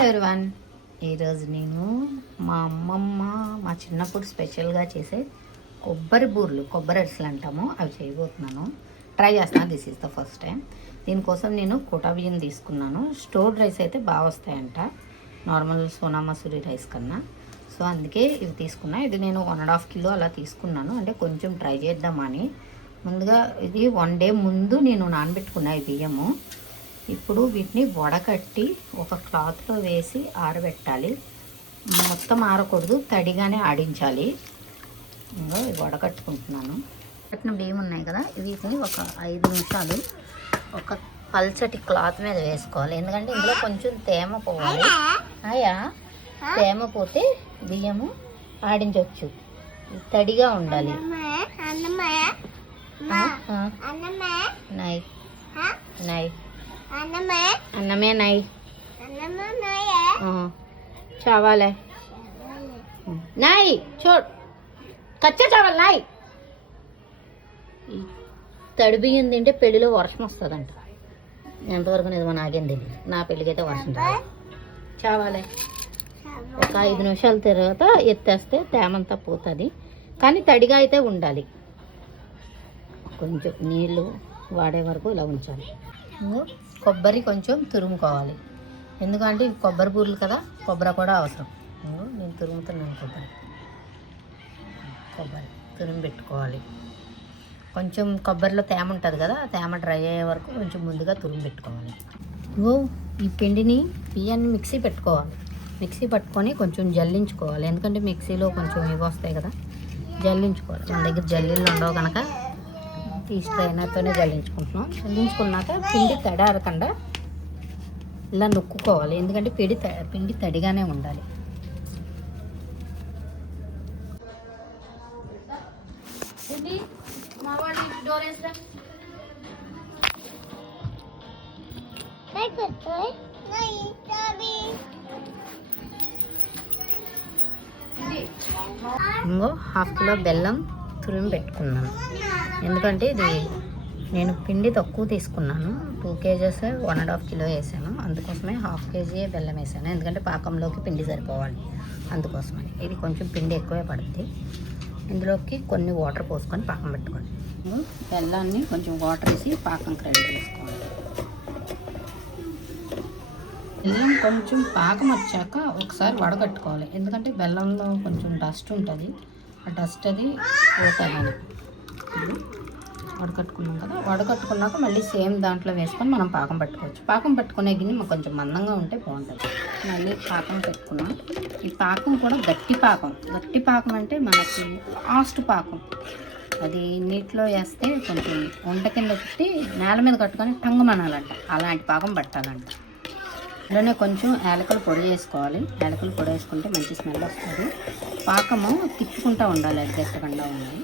Hi everyone. ఈరోజు నేను మా అమ్మమ్మ మా చిన్నప్పుడు స్పెషల్గా చేసే కొబ్బరి బూర్లు, కొబ్బరి అరిసెలు అంటాము, అవి చేయబోతున్నాను. ట్రై చేస్తాను. This is the first time. దీనికోసం నేను కోటా బియ్యం తీసుకున్నాను. స్టోర్డ్ రైస్ అయితే బాగా వస్తాయంట నార్మల్ సోనా మసూరి రైస్ కన్నా. సో అందుకే ఇవి తీసుకున్నా. ఇది నేను 1.5 కిలో అలా తీసుకున్నాను. అంటే కొంచెం ట్రై చేద్దామని. ముందుగా ఇది 1 డే ముందు నేను నానబెట్టుకున్నా ఈ బియ్యము. ఇప్పుడు వీటిని వడకట్టి ఒక క్లాత్లో వేసి ఆరబెట్టాలి. మొత్తం ఆరకూడదు, తడిగానే ఆడించాలి. ఇంకా వడకట్టుకుంటున్నాను. కట్టిన బియ్యం ఉన్నాయి కదా, వీటిని ఒక 5 నిమిషాలు ఒక పల్చటి క్లాత్ మీద వేసుకోవాలి. ఎందుకంటే ఇందులో కొంచెం తేమ పోవాలి. అయ్యా తేమ పోతే బియ్యము ఆడించవచ్చు. తడిగా ఉండాలి. నై నై అన్నమే నై చావాలే నాయి చోట్ కచ్చా చావాలి నాయి. తడి బియ్యం తింటే పెళ్ళిలో వర్షం వస్తుందంట. ఎంతవరకు నిజమో నాకేం తెలియదు. నా పెళ్ళికైతే వర్షం రాదు. చావాలే ఒక 5 నిమిషాల తర్వాత ఎత్తేస్తే తేమంతా పోతుంది. కానీ తడిగా అయితే ఉండాలి. కొంచెం నీళ్ళు వాడే వరకు ఇలా ఉంచాలి. కొబ్బరి కొంచెం తురుముకోవాలి. ఎందుకంటే ఇవి కొబ్బరి బూరెలు కదా, కొబ్బరి కూడా అవసరం. నేను తురుముతున్నాను. కొబ్బరి తురుము పెట్టుకోవాలి. కొంచెం కొబ్బరిలో తేమ ఉంటుంది కదా, ఆ తేమ డ్రై అయ్యే వరకు కొంచెం ముందుగా తురుము పెట్టుకోవాలి. ఈ పిండిని బియ్యాన్ని మిక్సీ పెట్టుకోవాలి. మిక్సీ పట్టుకొని కొంచెం జల్లించుకోవాలి. ఎందుకంటే మిక్సీలో కొంచెం ఇవి వస్తాయి కదా, జల్లించుకోవాలి. మన దగ్గర జల్లీలు ఉండవు కనుక ఈ స్ట్రైనర్తోనే జల్లించుకుంటున్నాం. జల్లించుకున్నాక పిండి తడారకుండా ఇలా నొక్కుకోవాలి. ఎందుకంటే పిండి తడిగానే ఉండాలి. ఇంకో 1/2 కిలో బెల్లం తురిమి పెట్టుకున్నాను. ఎందుకంటే ఇది నేను పిండి తక్కువ తీసుకున్నాను. 2 kgs 1.5 కిలో వేసాను. అందుకోసమే 1/2 kg బెల్లం వేసాను. ఎందుకంటే పాకంలోకి పిండి సరిపోవాలి. అందుకోసమని ఇది కొంచెం పిండి ఎక్కువే పడుతుంది. ఇందులోకి కొన్ని వాటర్ పోసుకొని పాకం పెట్టుకోండి. బెల్లాన్ని కొంచెం వాటర్ వేసి పాకంకి రెడీ చేసుకోవాలి. బెల్లం కొంచెం పాకం వచ్చాక ఒకసారి వడగట్టుకోవాలి. ఎందుకంటే బెల్లంలో కొంచెం డస్ట్ ఉంటుంది. ఆ డస్ట్ అది పోతాయని వడకట్టుకున్నాం కదా. వడకట్టుకున్నాక మళ్ళీ సేమ్ దాంట్లో వేసుకొని మనం పాకం పట్టుకోవచ్చు. పాకం పట్టుకునే గిన్నె మాకు కొంచెం మందంగా ఉంటే బాగుంటుంది. మళ్ళీ పాకం పెట్టుకున్నాం. ఈ పాకం కూడా గట్టి పాకం. గట్టి పాకం అంటే మనకి లాస్ట్ పాకం. అది నీటిలో వేస్తే కొంచెం వంట కింద పెట్టి నేల మీద కట్టుకొని టంగుమనాలంట. అలాంటి పాకం పట్టాలంట. అందులోనే కొంచెం యాలకుల పొడి వేసుకోవాలి. యాలకుల పొడి వేసుకుంటే మంచి స్మెల్ వస్తుంది. పాకము తిప్పుకుంటూ ఉండాలి, ఎగ్గెట్టకుండా ఉండాలి.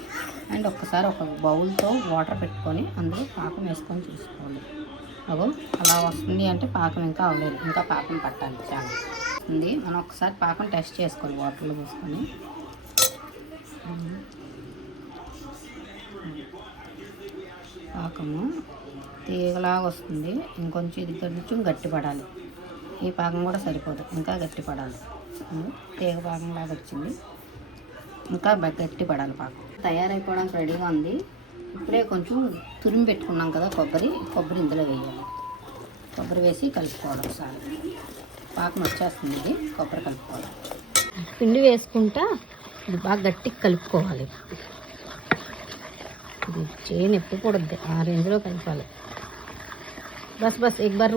అండ్ ఒక్కసారి ఒక బౌల్తో వాటర్ పెట్టుకొని అందులో పాకం వేసుకొని చూసుకోవాలి. అలా వస్తుంది అంటే పాకం ఇంకా అవ్వలేదు, ఇంకా పాకం పట్టాలి. చాలా ఉంది. మనం ఒకసారి పాకం టెస్ట్ చేసుకోవాలి వాటర్లో పోసుకొని. పాకము తీగలాగా వస్తుంది. ఇంకొంచెం ఇది కొంచెం గట్టి పడాలి. ఈ పాకం కూడా సరిపోదు, ఇంకా గట్టి పడాలి. తీగ పాకంలాగా వచ్చింది, ఇంకా గట్టి పడాలి. పాకం తయారైపోవడానికి రెడీగా ఉంది. ఇప్పుడే కొంచెం తురిమి పెట్టుకున్నాం కదా కొబ్బరి ఇందులో వేయాలి. కొబ్బరి వేసి కలుపుకోవాలి. ఒకసారి పాకం వచ్చేస్తుంది. ఇది కొబ్బరి కలుపుకోవాలి. పిండి వేసుకుంటా ఇది బాగా గట్టిగా కలుపుకోవాలి. ఇది చేయి నొప్పికూడదు, ఆ రేంజ్లో కలపాలి. బస్ ఎగ్ బార్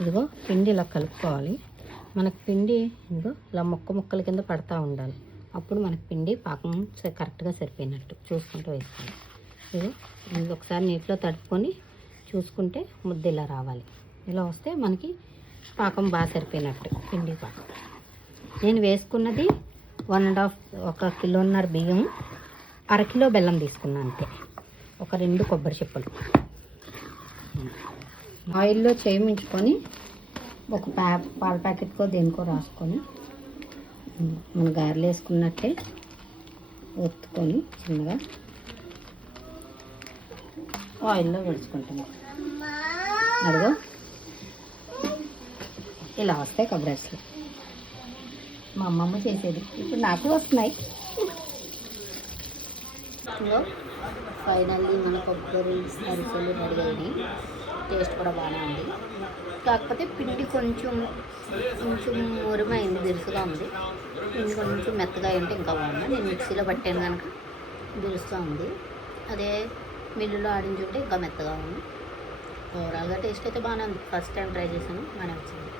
ఇదిగో పిండి ఇలా కలుపుకోవాలి. మనకు పిండి ఇదిగో ఇలా ముక్కల కింద పడతా ఉండాలి. అప్పుడు మనకు పిండి పాకం కరెక్ట్గా సరిపోయినట్టు చూసుకుంటూ వేసుకోవాలి. ఇది ఒకసారి నీటిలో తడుపుకొని చూసుకుంటే ముద్ద ఇలా రావాలి. ఇలా వస్తే మనకి పాకం బాగా సరిపోయినట్టు పిండి పాకం. నేను వేసుకున్నది 1.5 కిలోన్నర బియ్యం, 1/2 కిలో బెల్లం తీసుకున్నాను అంతే. ఒక 2 కొబ్బరి చిప్పలు ఆయిల్లో చేయించుకొని ఒక పాల ప్యాకెట్కో దేనికో రాసుకొని మన గారెలు వేసుకున్నట్టే ఒత్తుకొని చిన్నగా ఆయిల్లో వేసుకుంటున్నాం. అదిగో ఇలా వస్తాయి కొబ్బరి అరిసెలు. మా అమ్మమ్మ చేసేది, ఇప్పుడు నాకు వస్తున్నాయి. ఇంకో ఫైనల్లీ మన కొబ్బరి అరిసెలు రెడీ అయినాయి. టేస్ట్ కూడా బాగానే ఉంది. కాకపోతే పిండి కొంచెం మురిమైంది, దిరుసుగా ఉంది. పిండి కొంచెం మెత్తగా అంటే ఇంకా బాగుంది. నేను మిక్సీలో పట్టాను కనుక దిరుసుగా ఉంది. అదే మిల్లులో ఆడించుంటే ఇంకా మెత్తగా ఉంది. ఓవరాల్గా టేస్ట్ అయితే బాగానే ఉంది. ఫస్ట్ టైం ట్రై చేశాను, బాగానే వచ్చింది.